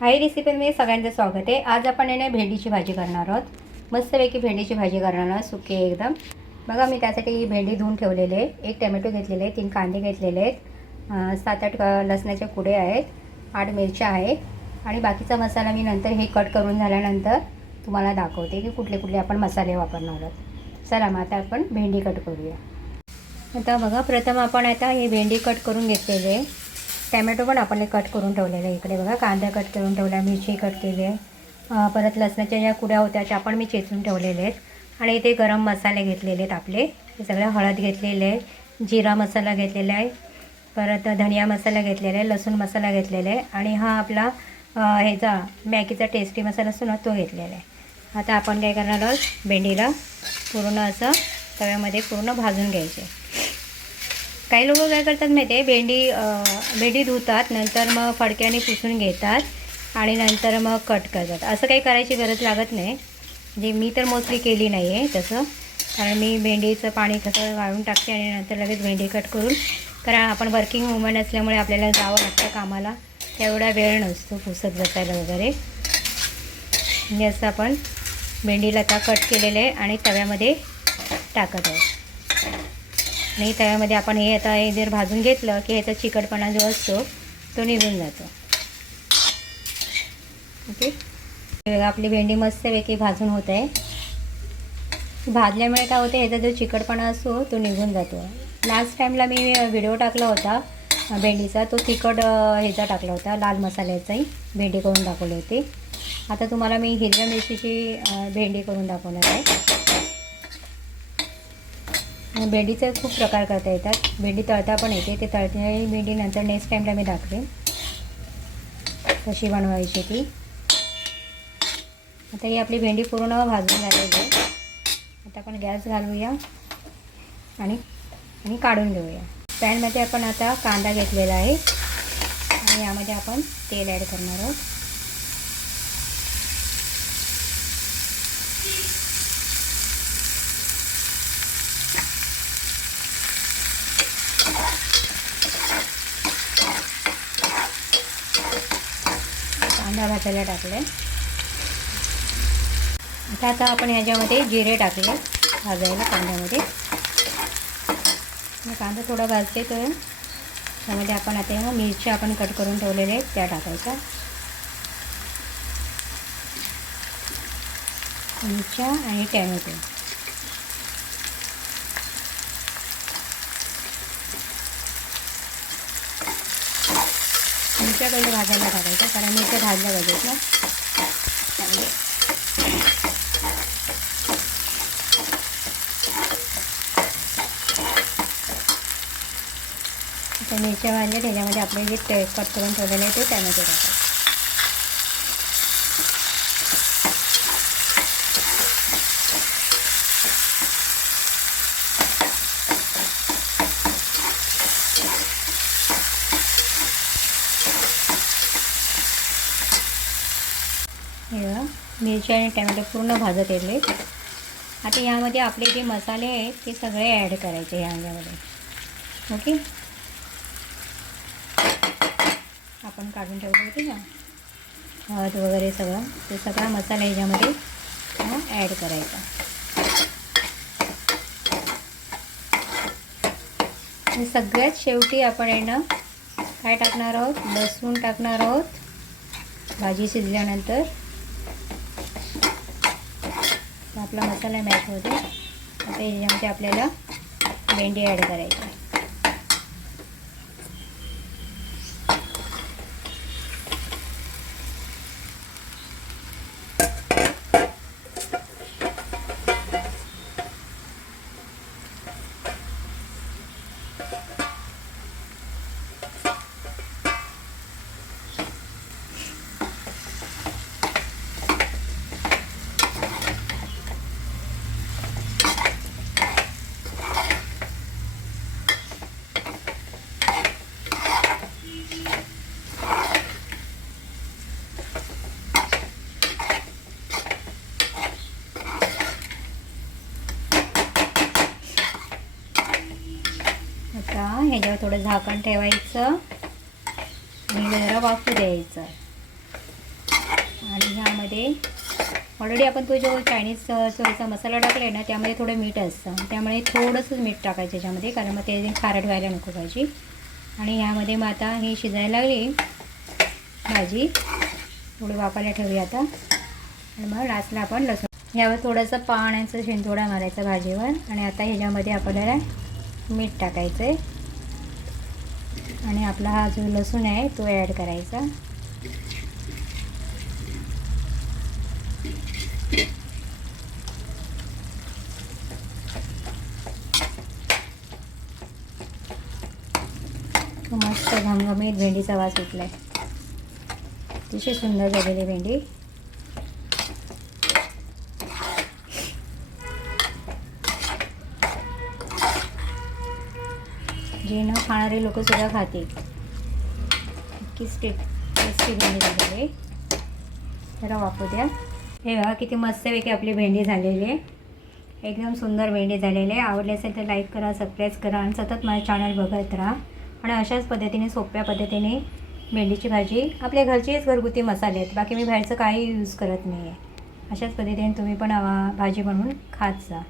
हाय रेसिपीमध्ये सगळ्यांचं स्वागत आहे. आज आपण येणे भेंडीची भाजी करणार आहोत. मस्तपैकी भेंडीची भाजी करणार आहोत सुकी एकदम. बघा मी त्यासाठी ही भेंडी धुवून ठेवलेली आहे. एक टोमॅटो घेतलेले आहे तीन कांदे घेतलेले आहेत. सात आठ लसणाचे कुडे आहेत आठ मिरच्या आहेत. आणि बाकीचा मसाला मी नंतर हे कट करून झाल्यानंतर तुम्हाला दाखवते की कुठले कुठले आपण मसाले वापरणार आहोत. चला मग आता आपण भेंडी कट करूया. आता बघा प्रथम आपण आता हे भेंडी कट करून घेतलेली आहे. टॅमॅटो पण आपण कट करून ठेवलेले आहे. इकडे बघा कांदा कट करून ठेवला मिरची कट केली आहे. परत लसणाच्या ज्या कुड्या होत्या त्या पण मी चेचून ठेवलेल्या आहेत. आणि इथे गरम मसाले घेतलेले आहेत आपले. हे हळद घेतलेले आहे जिरा मसाला घेतलेला आहे. परत धनिया मसाला घेतलेला आहे लसूण मसाला घेतलेला आहे. आणि हा आपला ह्याचा मॅगीचा टेस्टी मसाला असतो ना तो घेतलेला आहे. आता आपण काय करणार आहोत भेंडीला पूर्ण असं तव्यामध्ये पूर्ण भाजून घ्यायचे. काही लोक काय करतात माहिती आहे? भेंडी भेंडी धुतात नंतर मग फडक्याने पुसून घेतात आणि नंतर मग कट करतात. असं काही करायची गरज लागत नाही. म्हणजे मी तर मोस्टली केली नाही आहे तसं. कारण मी भेंडीचं पाणी कसं वाळून टाकते आणि नंतर लगेच भेंडी कट करून कारण आपण वर्किंग वुमन असल्यामुळे आपल्याला जावं लागतं कामाला. तेवढा वेळ नसतो पुसत बसायला वगैरे. म्हणजे असं आपण भेंडीला आता कट केलेलं आहे आणि तव्यामध्ये टाकत आहोत. आणि तव्यामध्ये आपण हे आता हे जर भाजून घेतलं की ह्याचा चिकटपणा जो असतो तो निघून जातो. ओके? आपली भेंडी मस्तपैकी भाजून होत आहे. भाजल्यामुळे काय होतं ह्याचा जो चिकटपणा असतो तो निघून जातो. लास्ट टाईमला मी व्हिडिओ टाकला होता भेंडीचा तो तिखट ह्याचा टाकला होता लाल मसाल्याचाही भेंडी करून दाखवली होती. आता तुम्हाला मी हिरव्या मिरचीची भेंडी करून दाखवणार आहे. आणि भेंडीचे खूप प्रकार करता येतात. भेंडी तळता पण येते. ते तळते भेंडी नंतर नेक्स्ट टाईमला मी दाखवेन कशी बनवायची ती. आता ही आपली भेंडी पूर्ण भाजून झालेली आहे. आता आपण गॅस घालूया आणि आणि काढून घेऊया. पॅनमध्ये आपण आता कांदा घेतलेला आहे. आणि यामध्ये आपण तेल ॲड करणार आहोत. कांदा भाजायला टाकले आता आता आपण ह्याच्यामध्ये जिरे टाकले भाजायला कांद्यामध्ये. कांदा थोडा भाजते तो. त्यामध्ये आपण आता मग मिरच्या आपण कट करून ठेवलेल्या आहेत त्या टाकायच्या. मिरच्या आणि टॅमॅटो. मिरच्या पहिले भाजायला टाकायच्या कारण मिरच्या भाजल्या पाहिजेत ना. त्यामुळे आता मिरच्या भाजल्या त्याच्यामध्ये आपले जे कट करून ठेवलेले आहे ते त्यामध्ये टाकायचं. हे मिरची आणि टॅमॅटो पूर्ण भाजत येले आता यामध्ये आपले जे मसाले आहेत ते सगळे ॲड करायचे ह्याच्यामध्ये ओके आपण काढून ठेवले होते ना? हळद वगैरे सगळं. ते सगळा मसाला ह्याच्यामध्ये ॲड करायचा. आणि सगळ्यात शेवटी आपण आहे ना काय टाकणार आहोत? लसूण टाकणार आहोत. भाजी शिजल्यानंतर तर आपला मसाला मॅश होतो आता याच्यामध्ये आपल्याला भेंडी ॲड करायची त्याला थोडं झाकण ठेवायचं आणि जरा वाफू द्यायचं. आणि ह्यामध्ये ऑलरेडी आपण तो जो चायनीज चोरीचा मसाला टाकला आहे ना त्यामध्ये थोडं मीठ असतं. त्यामुळे थोडंसंच मीठ टाकायचं याच्यामध्ये कारण मग ते खारट व्हायला नको भाजी. आणि ह्यामध्ये मग आता ही शिजायला लागली भाजी. थोडी वाफायला ठेवूया आता. आणि मग लास्टला आपण लसूण. ह्यावर थोडंसं पाण्याचं शिंतोडा मारायचा भाजीवर. आणि आता ह्याच्यामध्ये आपल्याला मीठ टाकायचं आहे आणि आपला हा जो लसूण आहे तो ॲड करायचा. मस्त घमघमीत भेंडीचा वास उठला आहे अतिशय सुंदर झालेली भेंडी. जे न खाणारे लोक सुद्धा खातील. इतकी टेस्टी भेंडी झालेली आहे. जरा वापरू द्या. हे बघा किती मस्तपैकी आपली भेंडी झालेली आहे. एकदम सुंदर भेंडी झालेली आहे. आवडली असेल तर लाईक करा सबस्क्राईब करा आणि सतत माझं चॅनल बघत राहा. आणि अशाच पद्धतीने सोप्या पद्धतीने भेंडीची भाजी आपल्या घरचेच घरगुती मसाले आहेत. बाकी मी बाहेरचं काही यूज करत नाही आहे अशाच पद्धतीने तुम्ही पण भाजी बनवून खात जा.